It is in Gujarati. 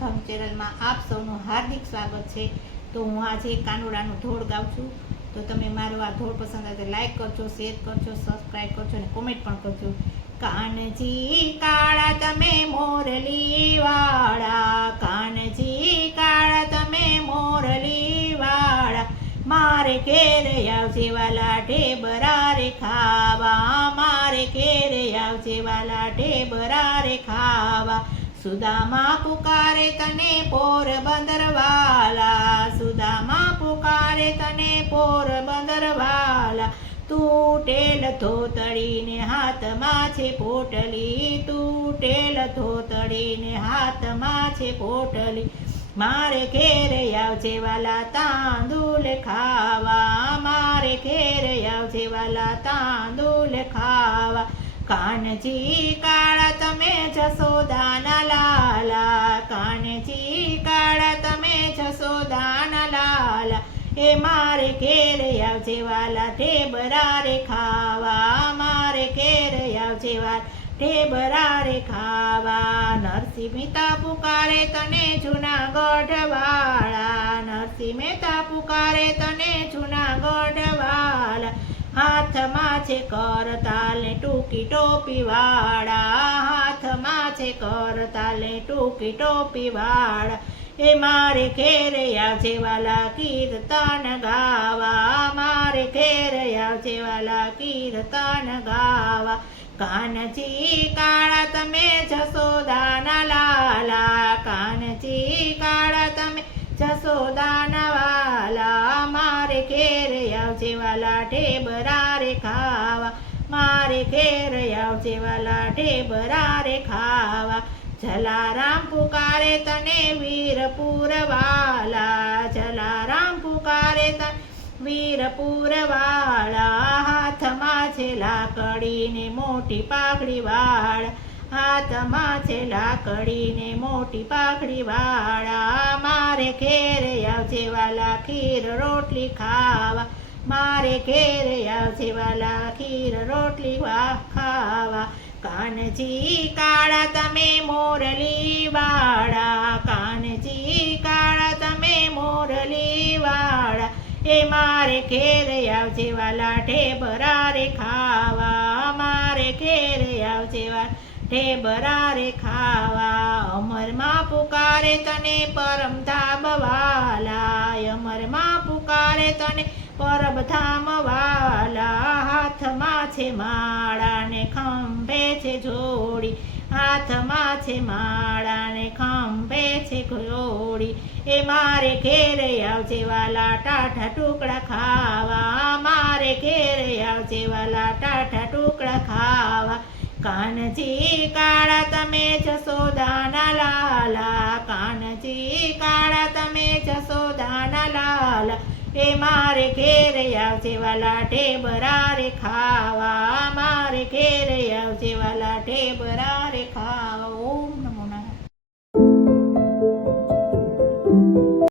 ધમ ચેનલમાં આપ સૌનું હાર્દિક સ્વાગત છે। તો હું આજે કાનુડાનું ધોળ ગાઉં છું। તો તમે મારો આ ધોળ પસંદ આવે તો લાઈક કરજો, શેર કરજો, સબસ્ક્રાઈબ કરજો અને કોમેન્ટ પણ કરજો। કાનજી કાળા તમે મોરલી વાળા, કાનજી કાળા તમે મોરલી વાળા, મારે ઘેર આવજે વાલા ઢેબરા રે ખાવા, મારે ઘેર આવજે વાલા ઢેબરા રે ખાવા। સુદામા પુકારે તને પોરબંદર વાલા, સુદામા પુકારે તને પોરબંદર વાલા, તૂટેલ ધોતડીને હાથમાં છે પોટલી, તૂટેલ ધોતડીને હાથમાં છે પોટલી, મારે ઘેર આવજે વાલા તાંદુલ ખાવા, મારે ઘેર આવજે વાલા તાંદુલ ખાવા। કાનજી કાળા તમે જશોદાના લાલા, કાનજી કાળા તમે જશોદાના લાલા, એ મારે ઘેર આવજે વાલા ઢેબરા રે ખાવા, મારે ઘેર આવજે વાલા ઢેબરા રે ખાવા। નરસિંહ મહેતા પુકારે તને જૂનાગઢ વાળા, નરસિંહ મહેતા પુકારે તને જૂનાગઢ વાળા, હાથમાં છે કરતાલ ને ટૂંકી ટોપી વાળા, હાથમાં છે કરતાલ ને ટૂંકી ટોપી વાળા, એ મારે ઘેર આવજે વાલા કીર્તન ગાવા, મારે ઘેર આવજે વાલા કીર્તન ગાવા। કાનજી કાળા તમે જશોદાના લાલા, કાનજી કાળા તમે જશોદાના વાલા, મારે ઘેર આવજે વાલા ઢેબરા રે ખાવા, મારે ઘેર આવજે વાલા ઢેબરા રે ખાવા। જલારામ પુકારે તને વીરપુર વાલા, જલારામ પુકારે તને વીરપુર વાળા, હાથમાં છે લાકડી ને મોટી પાઘડી વાળા, હાથમાં છે લાકડી ને મોટી પાઘડી વાળા, મારે ઘેર આવજે વાલા ખીર રોટલી ખાવા, મારે ઘેર આવજે વાલા ખીર રોટલી ખાવા। કાનજી કાળા તમે મોરલી વાળા, કાનજી કાળા તમે મોરલી વાળા, એ મારે ઘેર આવજે વાલા ઢેબરા રે ખાવા, મારે ઘેર આવજે વાલા ઢેબરા રે ખાવા। અમરમાં પુકારે તને પરમધામ વાલા, અમરમાં પુકારે તને પરબધામ વાલા, હાથમાં છે માળા ને ખંભે છે જોડી, હાથમાં છે માળા ને ખંભે છે જોડી, એ મારે ઘેર આવજે વાલા ટાઢા ટુકડા ખાવા, મારે ઘેર આવજે વાલા ટાઢા ટુકડા ખાવા। કાનજી કાળા તમે જશોદાના લાલા, કાનજી કાળા તમે જશોદાના લાલા, એ મારે ઘેર આવજે વાલા ઢેબરા રે ખાવા, મારે ઘેર આવજે વાલા ઢેબરા